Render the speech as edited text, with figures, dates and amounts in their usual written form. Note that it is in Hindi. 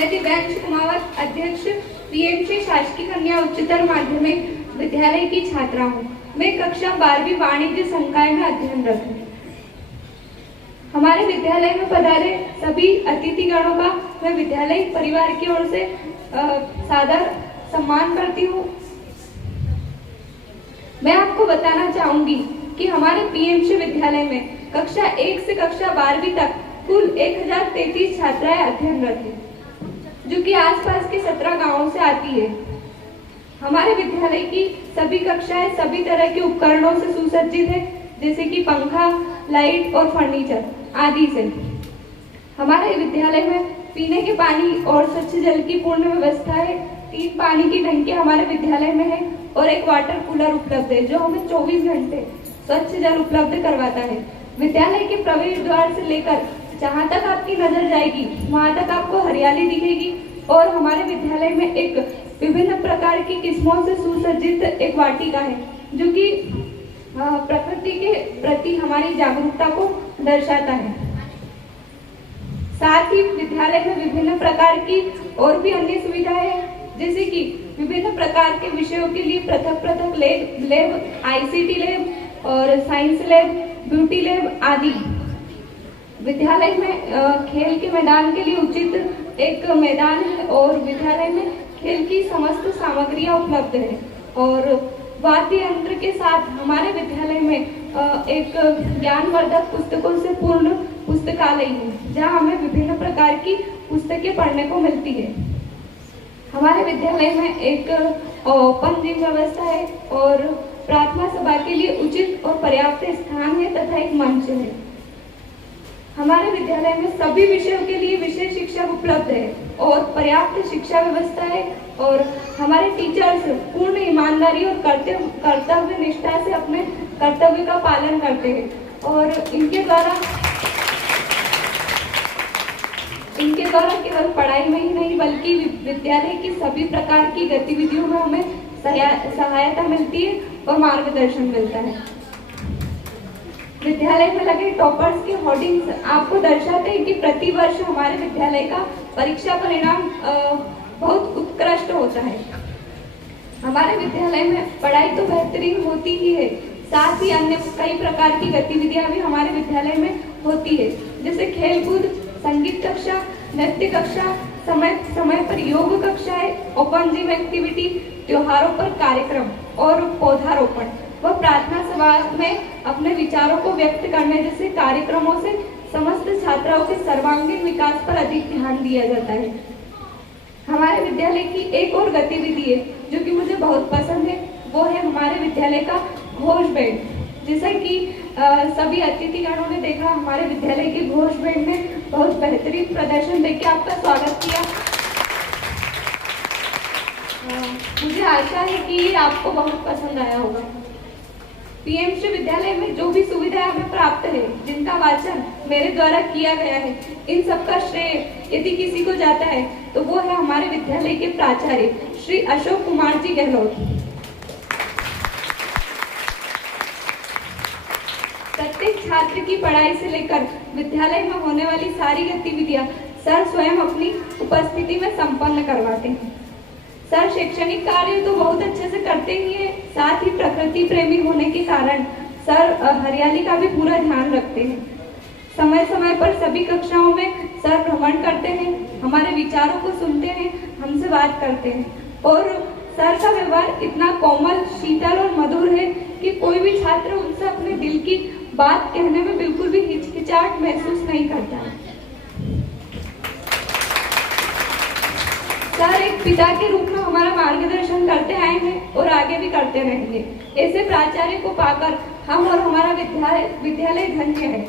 मैं दिव्यांश कुमावत, अध्यक्ष पीएमसी शासकीय कन्या उच्चतर माध्यमिक विद्यालय की छात्रा हूँ। मैं कक्षा 12वीं वाणिज्य संकाय में अध्ययनरत हूँ। हमारे विद्यालय में पधारे सभी अतिथिगणों का मैं विद्यालय परिवार की ओर से सादर सम्मान करती हूँ। मैं आपको बताना चाहूंगी कि हमारे पीएमसी विद्यालय में कक्षा 1 से कक्षा 12वीं तक कुल 1033 छात्राएं अध्ययनरत हैं, जो कि आसपास के 17 गांवों से आती है। हमारे विद्यालय की सभी कक्षाएं सभी तरह के उपकरणों से सुसज्जित है, जैसे कि पंखा, लाइट और फर्नीचर आदि से। हमारे विद्यालय में पीने के पानी और स्वच्छ जल की पूर्ण व्यवस्था है। 3 पानी की टंकियां हमारे विद्यालय में है और एक वाटर कूलर उपलब्ध है, जो हमें 24 घंटे स्वच्छ जल उपलब्ध करवाता है। विद्यालय के प्रवेश द्वार से लेकर जहाँ तक आपकी नजर जाएगी वहाँ तक आपको हरियाली दिखेगी और हमारे विद्यालय में एक विभिन्न प्रकार की किस्मों से सुसज्जित एक वाटिका है, जो कि प्रकृति के प्रति हमारी जागरूकता को दर्शाता है। साथ ही विद्यालय में विभिन्न प्रकार की और भी अन्य सुविधाएं हैं, जैसे कि विभिन्न प्रकार के विषयों के लिए पृथक लैब, आईसीटी लैब और साइंस लैब, ब्यूटी लैब आदि। विद्यालय में खेल के मैदान के लिए उचित एक मैदान है और विद्यालय में खेल की समस्त सामग्रियां उपलब्ध है और वाद्य यंत्र के साथ हमारे विद्यालय में एक ज्ञानवर्धक पुस्तकों से पूर्ण पुस्तकालय है, जहां हमें विभिन्न प्रकार की पुस्तकें पढ़ने को मिलती है। हमारे विद्यालय में एक ओपन जिम व्यवस्था है और प्रार्थना सभा के लिए उचित और पर्याप्त स्थान है तथा एक मंच है। हमारे विद्यालय में सभी विषयों के लिए विषय शिक्षक उपलब्ध है और पर्याप्त शिक्षा व्यवस्था है और हमारे टीचर्स पूर्ण ईमानदारी और कर्तव्य निष्ठा से अपने कर्तव्य का पालन करते हैं और इनके द्वारा केवल पढ़ाई में ही नहीं बल्कि विद्यालय की सभी प्रकार की गतिविधियों में हमें सहायता मिलती है और मार्गदर्शन मिलता है। विद्यालय में लगे टॉपर्स के होर्डिंग्स आपको दर्शाते हैं कि प्रति वर्ष हमारे विद्यालय का परीक्षा परिणाम बहुत उत्कृष्ट होता है। हमारे विद्यालय में पढ़ाई तो बेहतरीन होती ही है, साथ ही अन्य कई प्रकार की गतिविधियां भी हमारे विद्यालय में होती है, जैसे खेलकूद, संगीत कक्षा, नृत्य कक्षा, समय पर योग कक्षाएं, ओपन जिम एक्टिविटी, त्योहारों पर कार्यक्रम और पौधारोपण व प्रार्थना सभा में अपने विचारों को व्यक्त करने जैसे कार्यक्रमों से समस्त छात्राओं के सर्वांगीण विकास पर अधिक ध्यान दिया जाता है। हमारे विद्यालय की एक और गतिविधि है जो कि मुझे बहुत पसंद है, वो है हमारे विद्यालय का घोष बैंड। जैसा कि सभी अतिथिगणों ने देखा, हमारे विद्यालय के घोष बैंड ने बहुत बेहतरीन प्रदर्शन देके आपका स्वागत किया। मुझे आशा है कि आपको बहुत पसंद आया होगा। पीएमसी विद्यालय में जो भी सुविधाएं हमें प्राप्त है, जिनका वाचन मेरे द्वारा किया गया है, इन सबका श्रेय यदि किसी को जाता है तो वो है हमारे विद्यालय के प्राचार्य श्री अशोक कुमार जी गहलोत। प्रत्येक छात्र की पढ़ाई से लेकर विद्यालय में होने वाली सारी गतिविधियां सर स्वयं अपनी उपस्थिति में संपन्न करवाते हैं। सर शैक्षणिक कार्य तो बहुत अच्छे से करते ही हैं, साथ ही प्रकृति प्रेमी होने के कारण सर हरियाली का भी पूरा ध्यान रखते हैं। समय समय पर सभी कक्षाओं में सर भ्रमण करते हैं, हमारे विचारों को सुनते हैं, हमसे बात करते हैं और सर का व्यवहार इतना कोमल, शीतल और मधुर है कि कोई भी छात्र उनसे अपने दिल की बात कहने में बिल्कुल भी हिचकिचाहट महसूस नहीं करता है। सर एक पिता के रूप में हमारा मार्गदर्शन करते आए हैं और आगे भी करते रहेंगे। ऐसे प्राचार्य को पाकर हम और हमारा विद्यालय धन्य है।